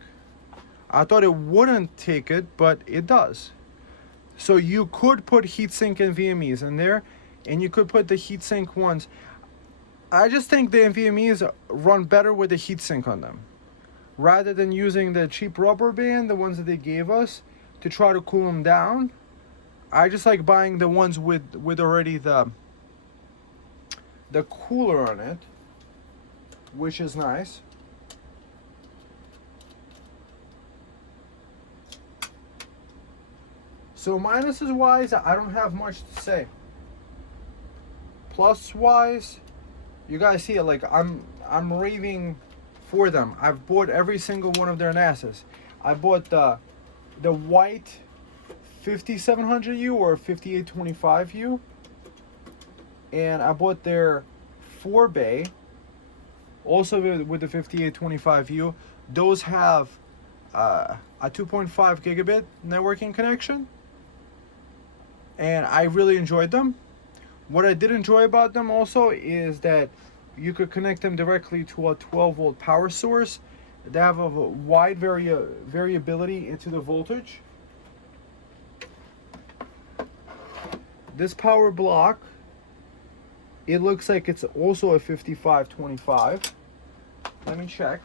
I thought it wouldn't take it, but it does. So you could put heatsink NVMe's in there, and you could put the heatsink ones. I just think the NVMe's run better with the heatsink on them, rather than using the cheap rubber band, the ones that they gave us, to try to cool them down. I just like buying the ones with already the cooler on it, which is nice. So minuses wise, I don't have much to say. Plus wise, you guys see it, like I'm raving for them. I've bought every single one of their NASs. I bought the white 5700U or 5825U, and I bought their 4-bay, also with the 5825U. Those have a 2.5 gigabit networking connection, and I really enjoyed them. What I did enjoy about them also is that you could connect them directly to a 12 volt power source. They have a wide variability into the voltage. This power block, it looks like it's also a 5525. Let me check.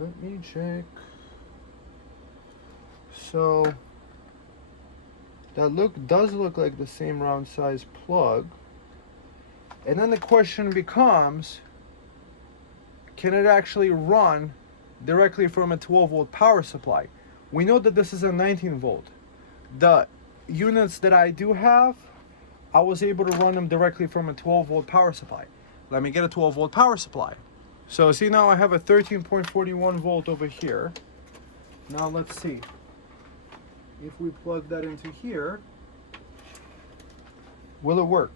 Let me check. So that does look like the same round size plug. And then the question becomes, can it actually run directly from a 12 volt power supply? We know that this is a 19 volt. The units that I do have, I was able to run them directly from a 12 volt power supply. Let me get a 12 volt power supply. So see, now I have a 13.41 volt over here. Now let's see. If we plug that into here, will it work?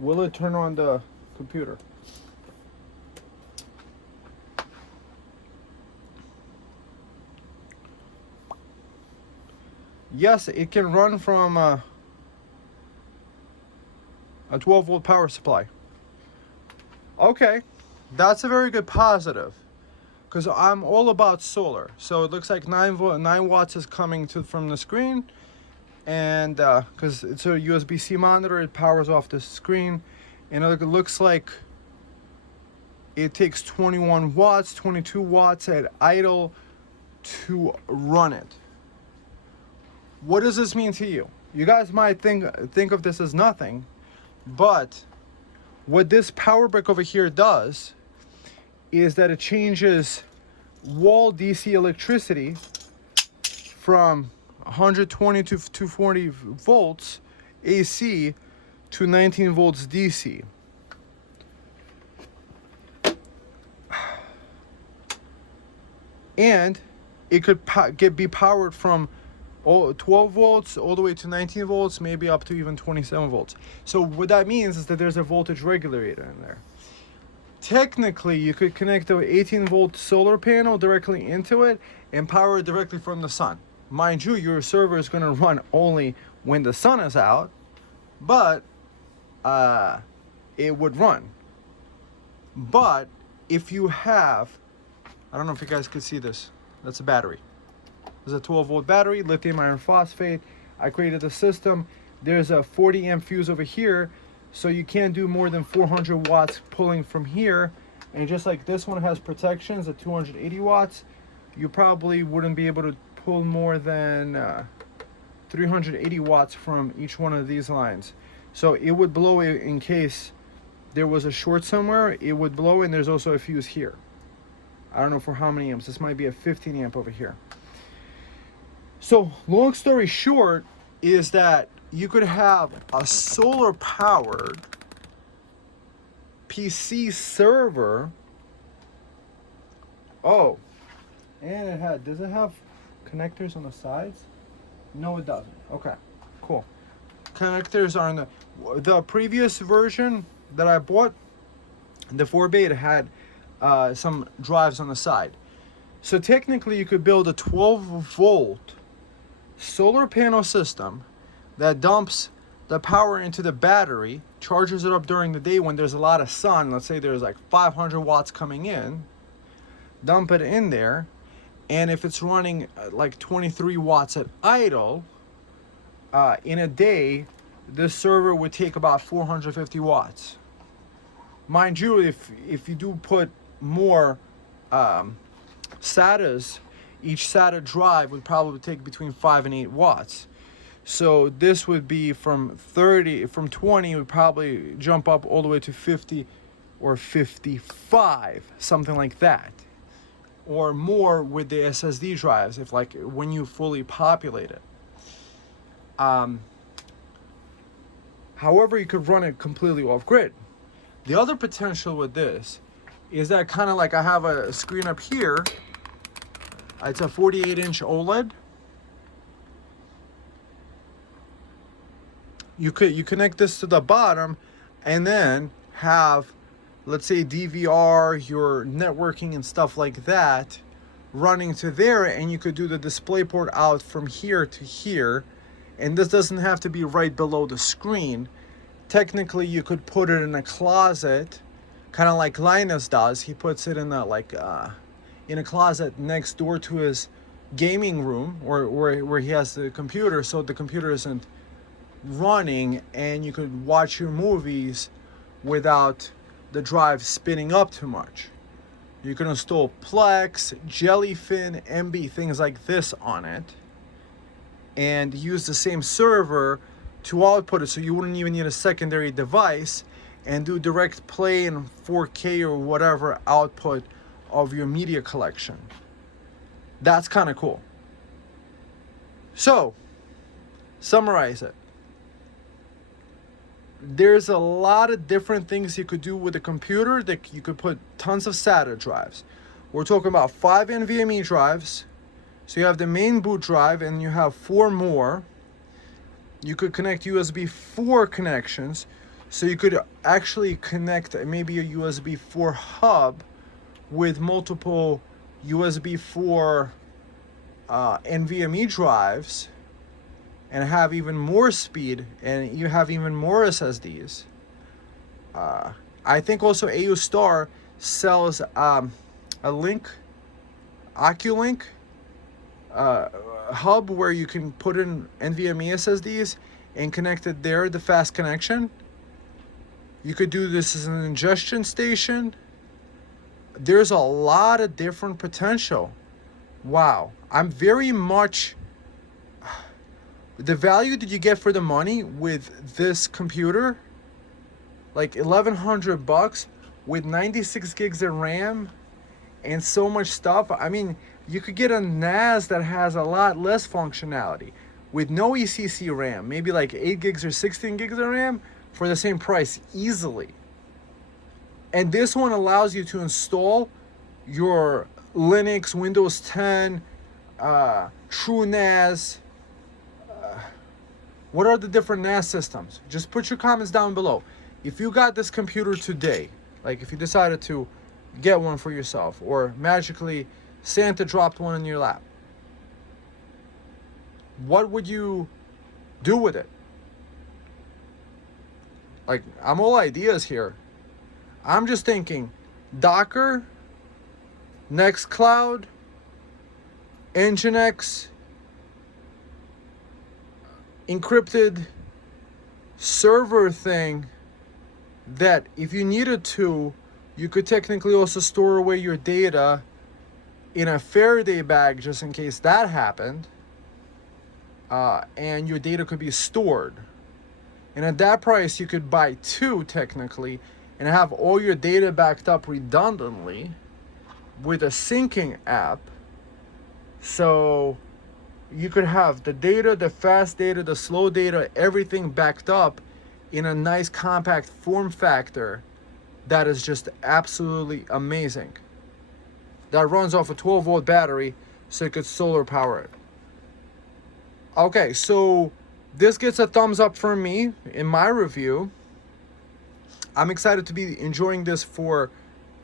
Will it turn on the computer? Yes, it can run from a 12 volt power supply. Okay, that's a very good positive, because I'm all about solar. So it looks like 9 watts is coming from the screen, and because it's a USB-C monitor, it powers off the screen, and it looks like it takes 21 watts, 22 watts at idle to run it. What does this mean to you? You guys might think of this as nothing, but what this power brick over here does is that it changes wall DC electricity from 120 to 240 volts AC to 19 volts DC. And it could be powered from 12 volts all the way to 19 volts, maybe up to even 27 volts. So what that means is that there's a voltage regulator in there. Technically, you could connect an 18 volt solar panel directly into it and power it directly from the sun. Mind you, your server is going to run only when the sun is out, but it would run. But if you have, I don't know if you guys could see this, that's a battery. There's a 12 volt battery, lithium iron phosphate. I created the system. There's a 40 amp fuse over here, so you can't do more than 400 watts pulling from here. And just like this one has protections at 280 watts, you probably wouldn't be able to pull more than 380 watts from each one of these lines. So it would blow in case there was a short somewhere, it would blow, and there's also a fuse here. I don't know for how many amps. This might be a 15 amp over here. So long story short is that you could have a solar powered PC server. Oh, and does it have connectors on the sides? No, it doesn't. Okay, cool. Connectors are in the previous version that I bought, the 4 beta, had some drives on the side. So technically you could build a 12 volt solar panel system that dumps the power into the battery, charges it up during the day when there's a lot of sun. Let's say there's like 500 watts coming in, dump it in there, and if it's running like 23 watts at idle, in a day, this server would take about 450 watts. Mind you, if you do put more SATAs, each SATA drive would probably take between 5 and 8 watts. So this would be from 20 would probably jump up all the way to 50 or 55, something like that. Or more with the SSD drives, if like when you fully populate it. However, you could run it completely off grid. The other potential with this is that kind of like I have a screen up here. It's a 48-inch OLED. You connect this to the bottom and then have, let's say, DVR, your networking and stuff like that running to there, and you could do the display port out from here to here. And this doesn't have to be right below the screen. Technically, you could put it in a closet, kind of like Linus does. He puts it in a closet next door to his gaming room, or where he has the computer, so the computer isn't running, and you could watch your movies without the drive spinning up too much. You can install Plex, Jellyfin, MB, things like this on it, and use the same server to output it, so you wouldn't even need a secondary device, and do direct play in 4K or whatever output of your media collection. That's kind of cool. So, summarize it. there's a lot of different things you could do with a computer. That you could put tons of SATA drives. We're talking about 5 NVMe drives. So you have the main boot drive and you have 4 more. You could connect USB 4 connections. So you could actually connect maybe a USB 4 hub with multiple USB 4 NVMe drives and have even more speed, and you have even more SSDs. I think also AOOSTAR sells a Oculink hub where you can put in NVMe SSDs and connect it there, the fast connection. You could do this as an ingestion station. There's a lot of different potential. Wow. I'm very much, the value that you get for the money with this computer, like $1,100 with 96 gigs of RAM and so much stuff. I mean, you could get a NAS that has a lot less functionality with no ECC RAM, maybe like 8 gigs or 16 gigs of RAM for the same price easily. And this one allows you to install your Linux, Windows 10, True NAS. What are the different NAS systems? Just put your comments down below. If you got this computer today, like if you decided to get one for yourself, or magically Santa dropped one in your lap, what would you do with it? Like, I'm all ideas here. I'm just thinking Docker, Nextcloud, NGINX, encrypted server thing that if you needed to, you could technically also store away your data in a Faraday bag just in case that happened, and your data could be stored. And at that price, you could buy 2 technically and have all your data backed up redundantly with a syncing app. So you could have the data, the fast data, the slow data, everything backed up in a nice compact form factor that is just absolutely amazing. That runs off a 12-volt battery, so you could solar power it. Okay, so this gets a thumbs up from me in my review. I'm excited to be enjoying this for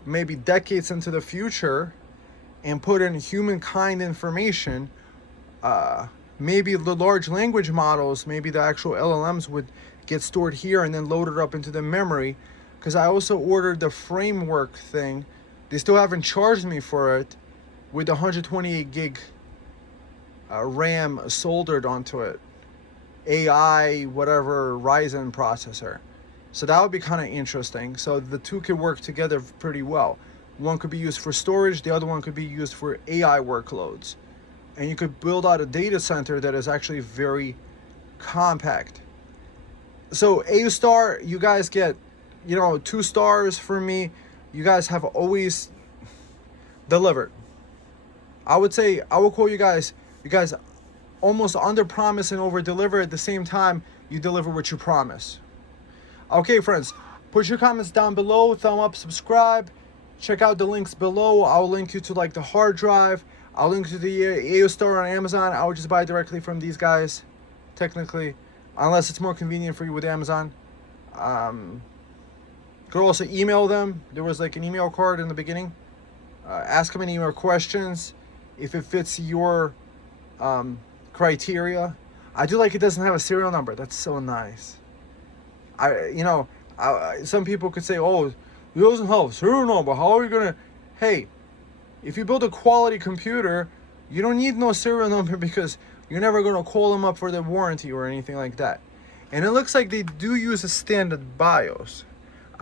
maybe decades into the future and put in humankind information. Maybe the large language models, maybe the actual LLMs would get stored here and then loaded up into the memory. Because I also ordered the framework thing. They still haven't charged me for it with 128 gig RAM soldered onto it. AI, whatever, Ryzen processor. So that would be kind of interesting. So the two could work together pretty well. One could be used for storage, the other one could be used for AI workloads. And you could build out a data center that is actually very compact. So AOOSTAR, you guys get, 2 stars for me. You guys have always delivered. I would say, I will call you guys almost under promise and over deliver. At the same time, you deliver what you promise. Okay, friends, put your comments down below, thumb up, subscribe, check out the links below. I'll link you to like the hard drive. I'll link to the AOOSTAR on Amazon. I would just buy directly from these guys, technically, unless it's more convenient for you with Amazon. You could also email them. There was like an email card in the beginning. Ask them any more questions if it fits your criteria. I do like it doesn't have a serial number. That's so nice. Some people could say, oh, it doesn't have a serial number. How are you gonna? Hey, if you build a quality computer, you don't need no serial number because you're never gonna call them up for the warranty or anything like that. And it looks like they do use a standard BIOS.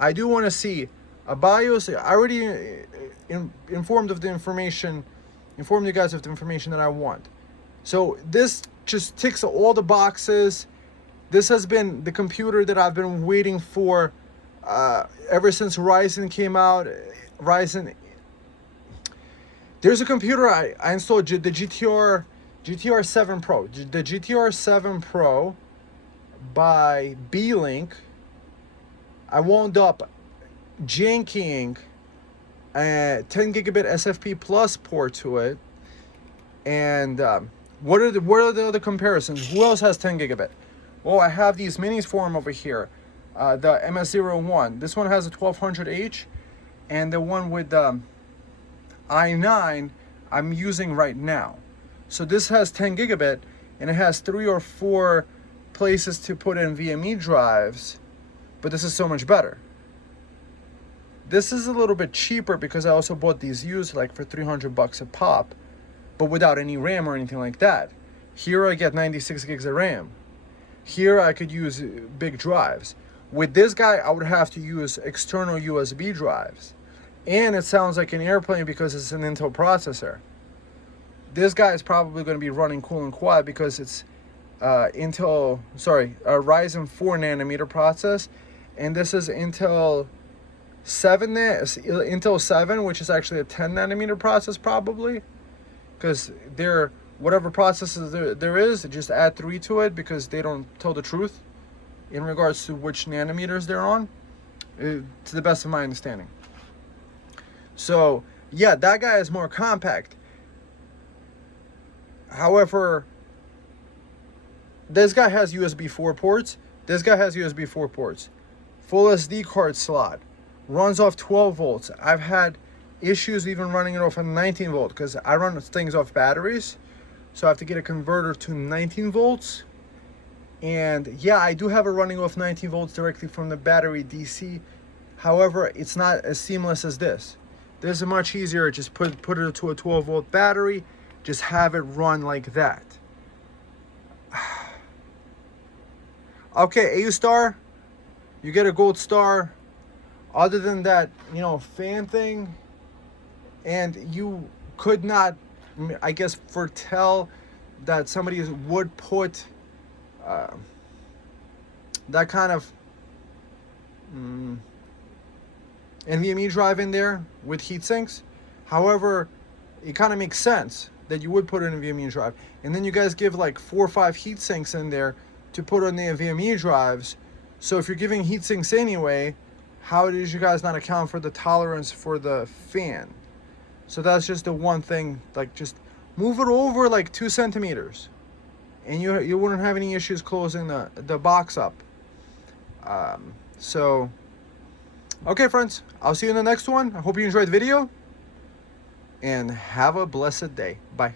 I do want to see a BIOS. I already informed you guys of the information that I want. So this just ticks all the boxes. This has been the computer that I've been waiting for ever since Ryzen came out. There's a computer I installed, the GTR 7 Pro. The GTR 7 Pro by B-Link I wound up janking a 10 gigabit SFP plus port to it. And what are the other comparisons? Who else has 10 gigabit? Well, I have these minis for them over here. The MS01. This one has a 1200H, and the one with i9 I'm using right now. So this has 10 gigabit, and it has 3 or 4 places to put in VME drives, but this is so much better. This is a little bit cheaper because I also bought these used like for $300 a pop, but without any RAM or anything like that. Here I get 96 gigs of RAM. Here I could use big drives. With this guy, I would have to use external USB drives. And it sounds like an airplane because it's an Intel processor. This guy is probably going to be running cool and quiet because it's a Ryzen 4 nanometer process. And this is Intel 7, which is actually a 10 nanometer process probably. Because whatever processes there is, just add 3 to it because they don't tell the truth in regards to which nanometers they're on, to the best of my understanding. So yeah, that guy is more compact. However, this guy has USB 4 ports. This guy has USB 4 ports. Full SD card slot. Runs off 12 volts. I've had issues even running it off a 19 volt because I run things off batteries. So I have to get a converter to 19 volts. And yeah, I do have it running off 19 volts directly from the battery DC. However, it's not as seamless as this. This is much easier. Just put it to a 12 volt battery. Just have it run like that. Okay, AOOSTAR, you get a gold star. Other than that, fan thing, and you could not, I guess, foretell that somebody would put that kind of NVMe drive in there with heat sinks. However, it kind of makes sense that you would put an NVMe drive, and then you guys give like 4 or 5 heat sinks in there to put on the NVMe drives. So if you're giving heat sinks anyway, how did you guys not account for the tolerance for the fan? So that's just the one thing. Like, just move it over like 2 centimeters, and you wouldn't have any issues closing the box up. So, okay, friends, I'll see you in the next one. I hope you enjoyed the video, and have a blessed day. Bye.